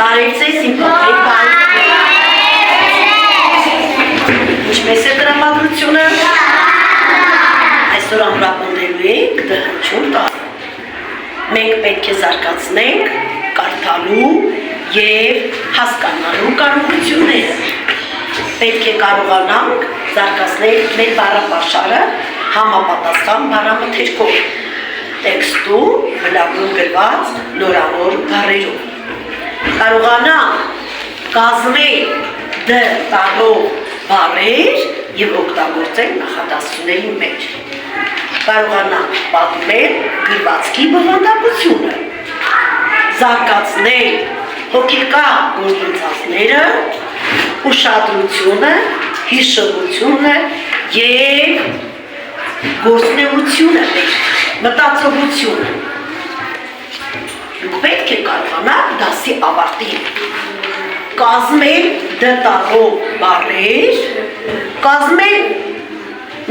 Բարեցես իմ փոքրիկ Ինչպես է տրամադրությունը? Այսօր ամրապնդելու ենք դրհնչում տարը։ Մենք պետք է զարգացնենք կարդալու և հասկանալու կարողությունները։ Պետք է կարողանանք զարգացնել մեր բառապաշարը համապատասխան բառամթերքով, տեքստում բնագույն գրված նորանոր բառերով։ Կարողանանք կազմել դ տալով բառեր և օգտագործել նախադասությունների մեջ։ Կարողանանք պատմել գրվածքի բովանդակությունը, զարգացնել հոգեկան գործընթացները, ուշադրությունը, հիշողությունը և գործունեությունը, մտածողությունը։ Դուք պետք է կարողանաք դասի ավարտին կազմել դ տալով բառեր, կազմել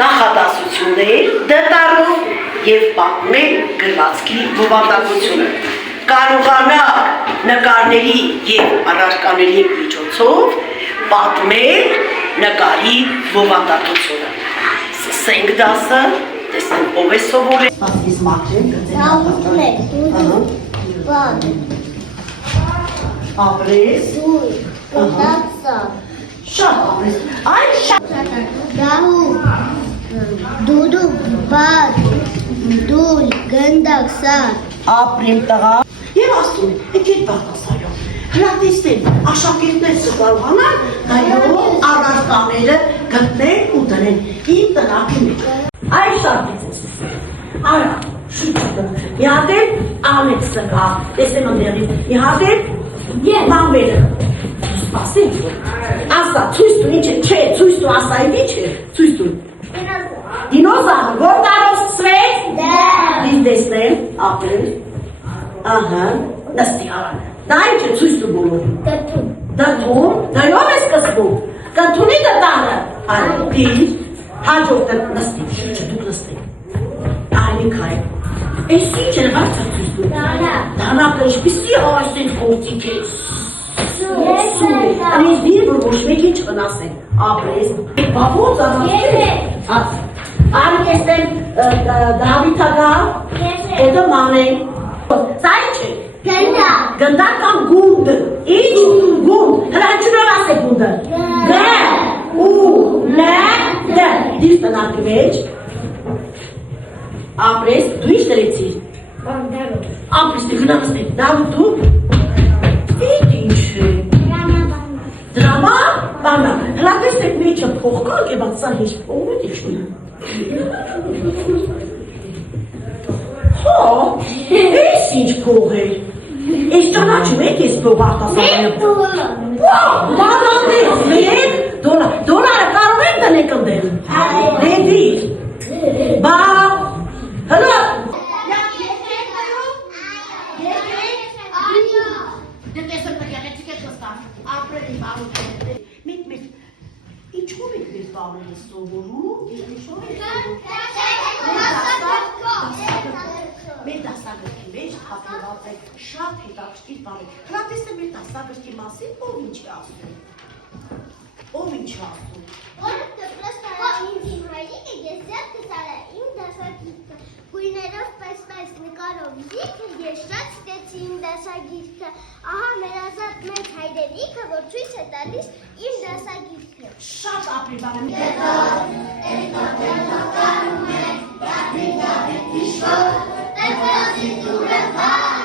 նախադասություններ դ տալով և պատմել գրվածքի բովանդակությունը։ Կարողանաք նկարների և առարկաների միջոցով պատմել նկարի բովանդակությունը։ Սկսենք դասը, տեսնենք ով է սովորել։ Բան, ապրես, կտացա, շատ ապրես, այն շատ դահու, դուդու, բար, դուլ, գնդակ, սար, ապրիմ տղա և ասում եկեք բաղասարյով, հրատեսնեն, աշակերտներ կկարողանան հայրով առարկաները գտնել ու դրեն իմ տնապի մեջ։ Այն շատ դիցես արա, շուտը, իհատել Ալեքսը կա, տեսեմ ընդեղից, իհատել մամերը, սպասին որ, ասա, ծույս տու ինչ է, չէ, ծույս տու ասայդ ինչ է, ծույս տու։ Դինոզավր, որ տարով սկսվեց, դին տեսնեմ, ապրել, ահա, նստի արա, դա ինչ է ծույս տու բոլոր, դտում, դայով է սկսվում, կտունի դտանը, այլ, դիր, հաջող նստի, շուչը դուք նստի, այլի քայ, Ես ինչ է բարձրացույց դու, դանակը ինչպիսի ասեն գործիք է, սում է, անես դիր, որ ոչ մեկ ինչ վնասեն, ապրես, բավոց աղասեն, արի կեսեմ դավիթագա, հետո մանեն, սա ինչ է, գնդակ կամ գունդ, ինչ գունդ, հրաչունով ասե գունդը, գ, ու, լ, դ, դիր տնարկի մեջ, ապրես, դու ինչ դրեցիր? Ապրես, դի գնացնի, դավիթ դու? Իտ ինչ է? Դրամա, բանա, հլատես էկ մեջը փողկանք է բացան հիշ փողոտ ինչ ունի։ Հո, ես ինչ փող է, ես ճանաչում եք ես փող արտասարանը։ Բանանես, մեկ դոլարը կարող եք տնեք ընդել, դեդիր, բա, հլո, ինչով եք մեր բավերը սովորում, մեր դասագրքի մեջ հապիրված է շատ հետաքրքիր բաներ, հրատեսը մեր դասագրքի մասին ով ինչ է ասում, ով ինչ է ասում, ինձ իմ հայրիկը ես ձեռքը սարա իմ դասագիրքը, գույներով պես-պես նկարով զիքը ես շատ ստեցի իմ դասագիրքը, ահա մեր ազատ մեծ հայրենիքը, որ ցույց է տալիս իմ դասագիրքը։ Շատ ապրի բանը։ Դետոտ կարում է, դատի հիշվոր, դետոզի դուրը պար,